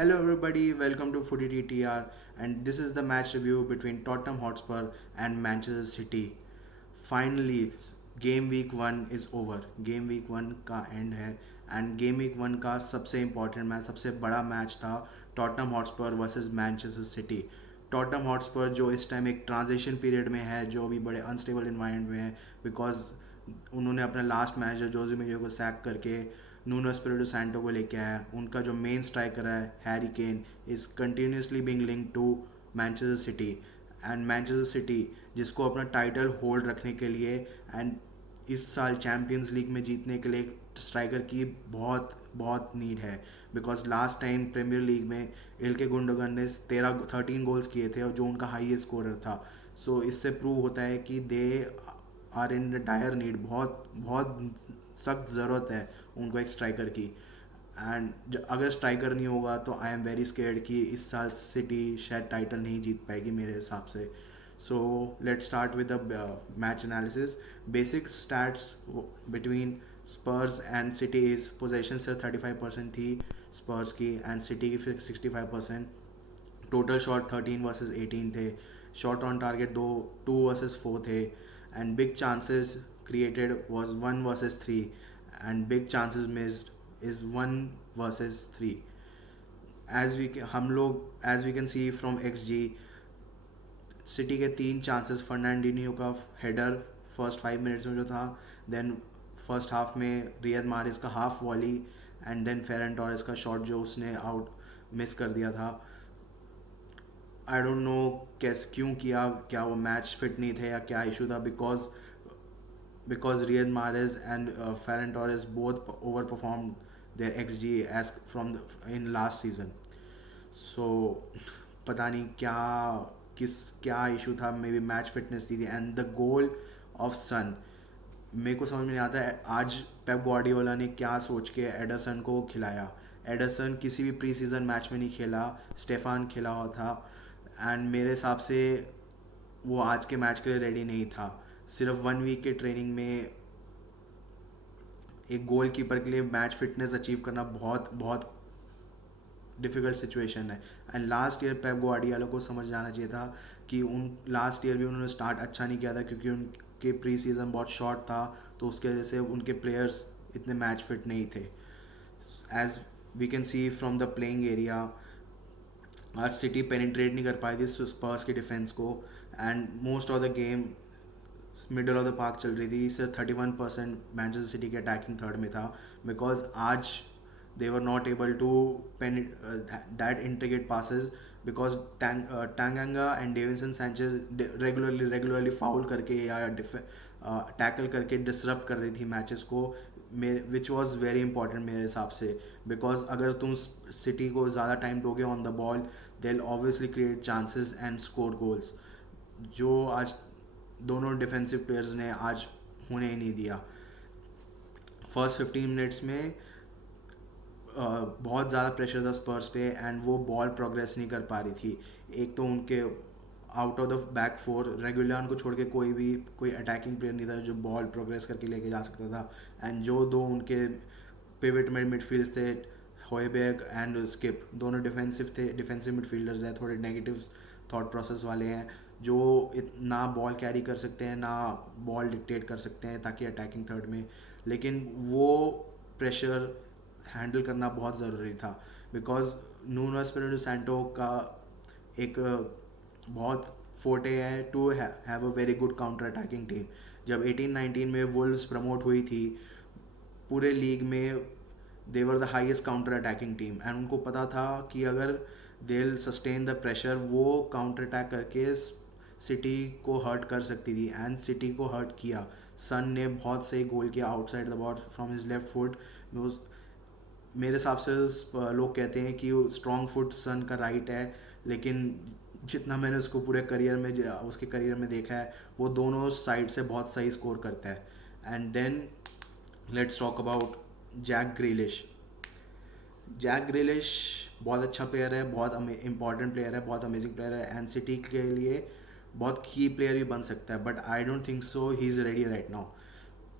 Hello, everybody. Welcome to Footy TTR, and this is the match review between Tottenham Hotspur and Manchester City. Finally, game week one is over. Game week one का end है and game week one का सबसे important match, सबसे बड़ा match था Tottenham Hotspur versus Manchester City. Tottenham Hotspur जो इस time एक ट्रांजिशन पीरियड में है, जो भी बड़े अनस्टेबल इन्वायरमेंट में है, बिकॉज उन्होंने अपना लास्ट मैच जो जोजे मिलियो को सैक करके नूनो एस्पिरिटो सैंटो को लेके आया. उनका जो मेन स्ट्राइकर है Harry Kane is continuously being linked to Manchester City. And Manchester City जिसको अपना टाइटल होल्ड रखने के लिए एंड इस साल चैम्पियंस लीग में जीतने के लिए स्ट्राइकर की बहुत बहुत नीड है. Because last time Premier League में इल्के गुंडोगन ने 13 गोल्स किए थे और जो उनका हाईएस्ट स्कोरर था. सो इससे प्रूव होता है कि they are in dire need. बहुत बहुत सख्त ज़रूरत है उनको एक स्ट्राइकर की. एंड अगर स्ट्राइकर नहीं होगा तो आई एम वेरी स्केर्ड कि इस साल सिटी शायद टाइटल नहीं जीत पाएगी मेरे हिसाब से. So let's start with the match analysis. Basic stats between Spurs and city is possession से 35% थी स्पर्स की एंड सिटी की फिर 65%. टोटल शॉट 13 वर्सेस 18 थे. शॉट ऑन टारगेट 2 वर्सेस 4 थे. And big chances created was 1 versus 3 and big chances missed is 1 versus 3. As we can see from XG, city के 3 chances फर्नांडिनियो का header first 5 minutes में जो था, then first half में Riyad Mahrez का half volley and then Ferran Torres का shot जो उसने आउट मिस कर दिया था. आई डोंट नो क्यों किया, क्या वो मैच फिट नहीं थे या क्या इशू था. because Riyad Mahrez and Ferran Torres both overperformed their XG as from in last season. So पता नहीं क्या इशू था. मे बी मैच फिटनेस थी. एंड द गोल ऑफ सन मेरे को समझ में नहीं आता है आज पेप ग्वार्डियोला ने क्या सोच के एडरसन को खिलाया. एडरसन किसी भी प्री सीजन मैच में नहीं खेला, स्टेफान खेला हुआ था एंड मेरे हिसाब से वो आज के मैच के लिए रेडी नहीं था. सिर्फ 1 वीक के ट्रेनिंग में एक गोल कीपर के लिए मैच फिटनेस अचीव करना बहुत बहुत डिफ़िकल्ट सिचुएशन है. And last year Pep Guardiola को समझ जाना चाहिए था कि लास्ट ईयर भी उन्होंने स्टार्ट अच्छा नहीं किया था क्योंकि उनके प्री सीज़न बहुत शॉर्ट था, तो उसके वजह से उनके प्लेयर्स इतने मैच फिट नहीं थे. As we can see from the playing area, आज सिटी पेनिट्रेट नहीं कर पाई थी स्पर्स के डिफेंस को and most of the game middle of the park चल रही थी. सिर्फ 31% मैनचेस्टर सिटी के अटैकिंग थर्ड में था बिकॉज आज they were not able to pen that intricate passes because Tanganga and Davinson Sanchez regularly foul करके या टैकल करके डिसरप्ट कर रही थी मैचेस को, विच वॉज वेरी इंपॉर्टेंट मेरे हिसाब से. बिकॉज अगर तुम सिटी को ज़्यादा टाइम दोगे on the ball they will obviously create chances and score goals, जो आज दोनों डिफेंसिव प्लेयर्स ने आज होने ही नहीं दिया. फर्स्ट 15 मिनट्स में बहुत ज़्यादा प्रेशर था स्पर्स पे एंड वो बॉल प्रोग्रेस नहीं कर पा रही थी. एक तो उनके out of the back four regular को छोड़ के कोई अटैकिंग प्लेयर नहीं था जो बॉल प्रोग्रेस करके लेके जा सकता था. एंड जो दो उनके पिवट में मिडफील्ड्स थे, हॉयबर्ग एंड स्किप, दोनों डिफेंसिव मिडफील्डर्स हैं, थोड़े नेगेटिव थॉट प्रोसेस वाले हैं जो ना बॉल कैरी कर सकते हैं ना बॉल डिक्टेट कर सकते हैं ताकि अटैकिंग थर्ड में. लेकिन वो प्रेशर हैंडल करना बहुत ज़रूरी था बिकॉज नूनो एस्पिरिटो सैंटो का एक बहुत फोटे है to have a very good counter attacking team. जब 18-19 में वुल्व्स प्रमोट हुई थी पूरे लीग में they were the highest counter attacking team and उनको पता था कि अगर they will sustain the pressure वो काउंटर अटैक करके सिटी को हर्ट कर सकती थी एंड सिटी को हर्ट किया. सन ने बहुत सही गोल किया outside the ball from his left foot. मेरे हिसाब से लोग कहते हैं कि स्ट्रॉन्ग फुट सन का राइट है, लेकिन जितना मैंने उसको पूरे उसके करियर में देखा है वो दोनों साइड से बहुत सही स्कोर करता है. And then let's talk about Jack Grealish. Jack Grealish बहुत अच्छा प्लेयर है, बहुत इंपॉर्टेंट प्लेयर है, बहुत अमेजिंग प्लेयर है एंड सिटी के लिए बहुत की प्लेयर भी बन सकता है. But I don't think so he is ready right now.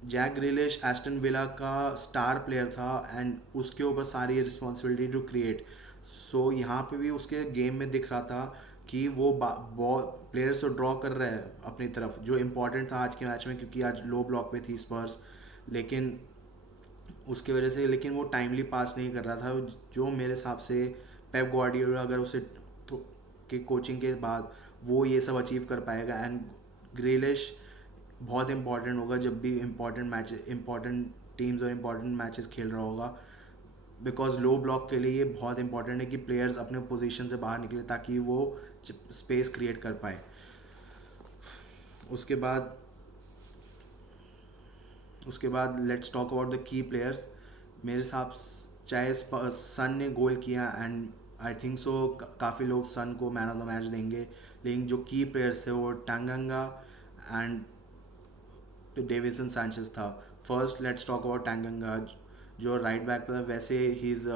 Jack Grealish Aston Villa का स्टार प्लेयर था एंड उसके ऊपर सारी रिस्पॉन्सिबिलिटी टू क्रिएट. सो यहाँ पे भी उसके गेम में दिख रहा था कि वो बॉल प्लेयर्स को ड्रॉ कर रहा है अपनी तरफ, जो इम्पोर्टेंट था आज के मैच में, क्योंकि आज लो ब्लॉक पे थी स्पर्स। लेकिन उसकी वजह से, लेकिन वो टाइमली पास नहीं कर रहा था, जो मेरे हिसाब से पेप गार्डियोला अगर उसे तो के कोचिंग के बाद वो ये सब अचीव कर पाएगा। एंड ग्रिलिश बहुत इंपॉर्टेंट होगा जब भी इंपॉर्टेंट टीम्स और इंपॉर्टेंट मैचेस खेल रहा होगा, बिकॉज लो ब्लॉक के लिए ये बहुत इंपॉर्टेंट है कि प्लेयर्स अपने पोजीशन से बाहर निकले ताकि वो स्पेस क्रिएट कर पाए। उसके बाद उसके बाद let's talk about the key players. मेरे हिसाब चाहे सन ने गोल किया, एंड आई थिंक सो काफ़ी लोग सन को मैन ऑफ द मैच देंगे, लेकिन जो की प्लेयर्स थे वो टैंगंगा एंड डेविसन सैंचेज था। फर्स्ट लेट्स टॉक अबाउट टैंगंगा, जो राइट बैक पर था। वैसे he is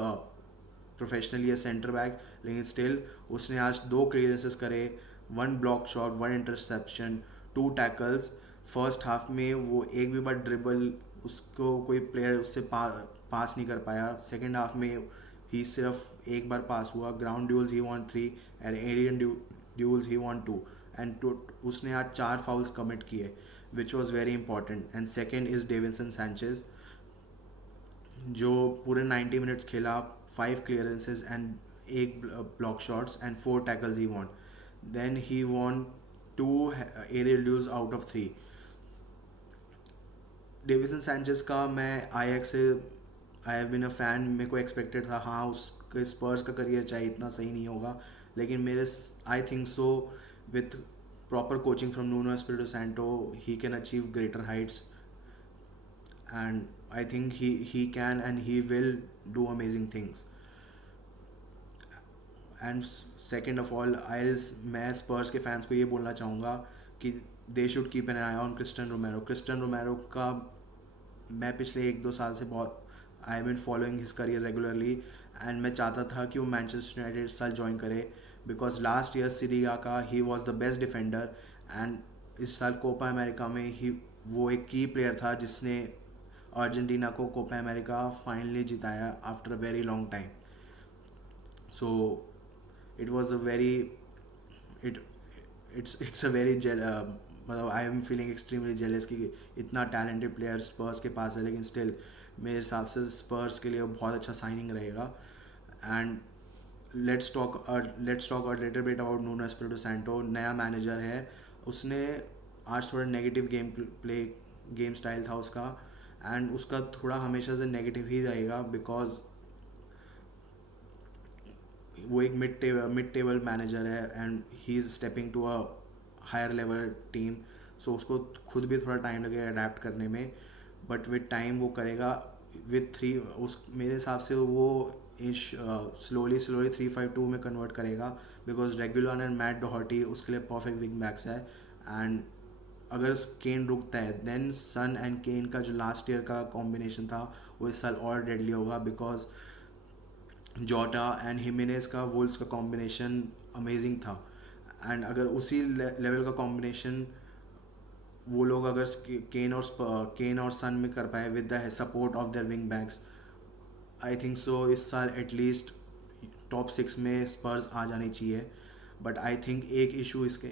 professionally a centre back, लेकिन स्टिल उसने आज 2 क्लियरेंसेस करे, 1 block shot, 1 interception, 2 tackles. First half में वो एक भी बार ड्रिबल उसको कोई प्लेयर उससे पास नहीं कर पाया। सेकेंड हाफ में ही सिर्फ एक बार पास हुआ। Ground duels he won 3 and aerial duels he won 2, and उसने आज 4 फाउल्स कमिट किए, which was very important. And second is Davinson Sanchez, जो पूरे 90 मिनट्स खेला, 5 clearances and 1 block shots and 4 tackles he won. Then he won 2 aerial duels out of 3। Davinson Sanchez का मैं Ajax से I have been a fan. मेरे को expected था हाँ उसके स्पर्स का करियर चाहे इतना सही नहीं होगा, लेकिन मेरे आई think so with proper coaching from Nuno Espirito Santo he can achieve greater Heights, and I think he can and he will do amazing things. And second of all, मैं स्पर्स के फैंस को ये बोलना चाहूँगा कि they should keep an eye on Cristian Romero का मैं पिछले 1-2 साल से बहुत I have been following his career regularly, and मैं चाहता था कि वो मैनचेस्टर यूनाइटेड इस साल ज्वाइन करे, बिकॉज लास्ट ईयर सीरिया का he was the best defender, and इस साल कोपा अमेरिका में ही वो एक की प्लेयर था जिसने अर्जेंटीना को कोपा अमेरिका फाइनली जिताया after a very long time. So it was a very it it's a very मतलब I am feeling extremely jealous कि इतना टैलेंटेड प्लेयर स्पर्स के पास है, लेकिन स्टिल मेरे हिसाब से स्पर्स के लिए बहुत अच्छा साइनिंग रहेगा। And let's talk a little bit about Nuno Espirito Santo. नया मैनेजर है, उसने आज थोड़ा नेगेटिव गेम स्टाइल था उसका, एंड उसका थोड़ा हमेशा से नेगेटिव ही रहेगा, बिकॉज वो एक मिड टेबल मैनेजर है and he is stepping to a higher level team. So उसको खुद भी थोड़ा टाइम लगेगा अडेप्ट करने में, बट विद टाइम वो करेगा। विद 3 उस मेरे हिसाब से वो स्लोली 3-5-2 में कन्वर्ट करेगा, because Reguilon and Matt Doherty उसके लिए परफेक्ट विंग बैक्स है। एंड अगर केन रुकता है देन सन एंड केन का जो लास्ट ईयर का कॉम्बिनेशन था वो इस साल और डेडली होगा, बिकॉज जोटा एंड हिमेनेस का वोल्स का कॉम्बिनेशन अमेजिंग था। एंड अगर उसी लेवल का कॉम्बिनेशन वो लोग अगर केन और सन में कर पाए with the support of their wing backs, I think so इस साल एटलीस्ट टॉप 6 में स्पर्स आ जानी चाहिए। बट आई थिंक एक इशू इसके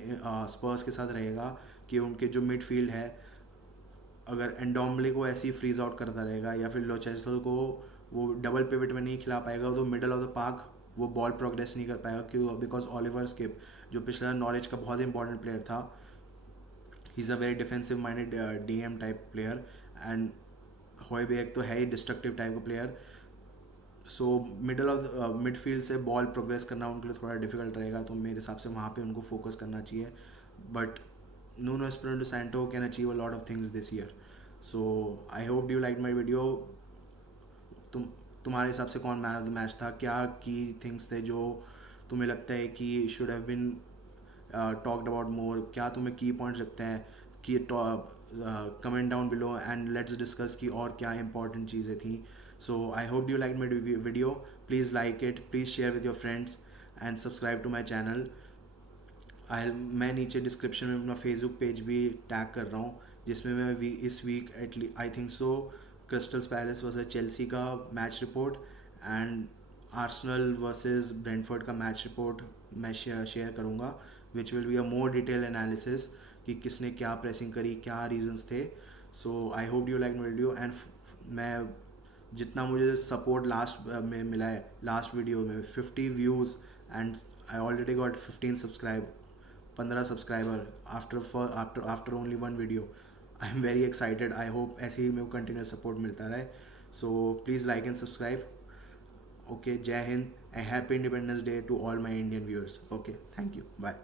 स्पर्स के साथ रहेगा कि उनके जो मिडफील्ड है, अगर एंडोम्बले को ऐसे ही फ्रीज आउट करता रहेगा या फिर लोचेस्लो को वो डबल पिवट में नहीं खिला पाएगा, तो मिडल ऑफ द पार्क वो बॉल प्रोग्रेस नहीं कर पाएगा। क्यों? बिकॉज ओलिवर स्किप जो पिछला नॉलेज का बहुत इंपॉर्टेंट प्लेयर था, he is a very defensive minded DM type player, and हॉयबेक तो है ही डिस्ट्रक्टिव टाइप का player. So middle of midfield से बॉल प्रोग्रेस करना उनके लिए थोड़ा डिफिकल्ट रहेगा, तो मेरे हिसाब से वहाँ पे उनको फोकस करना चाहिए। But Nuno Espirito Santo can achieve a lot of things this year. So I hope you liked my video. तुम्हारे हिसाब से कौन मैन ऑफ द मैच था? क्या की थिंग्स थे जो तुम्हें लगता है कि should have been talked about more? क्या तुम्हें की पॉइंट्स लगते हैं कि comment down below and let's discuss की और क्या इंपॉर्टेंट चीज़ें थी। So I hope you like my video. Please like it, please share with your friends and subscribe to my channel. मैं नीचे डिस्क्रिप्शन में अपना फेसबुक पेज भी टैग कर रहा हूँ, जिसमें मैं इस वीक एटली I think so Crystals Palace versus Chelsea का match report and Arsenal versus Brentford का मैच रिपोर्ट मैं शेयर करूँगा, which will be a more detail analysis कि किसने क्या प्रेसिंग करी, क्या रीजंस थे. So I hope you like my video. And मैं जितना मुझे सपोर्ट लास्ट में मिला है, लास्ट वीडियो में 50 views and I already got 15 subscriber after only one video. I am very excited. I hope ऐसे ही मेरे को कंटिन्यूस सपोर्ट मिलता रहे. So please like and subscribe. Okay, Jai Hind and happy Independence Day to all my Indian viewers. Okay, thank you. Bye.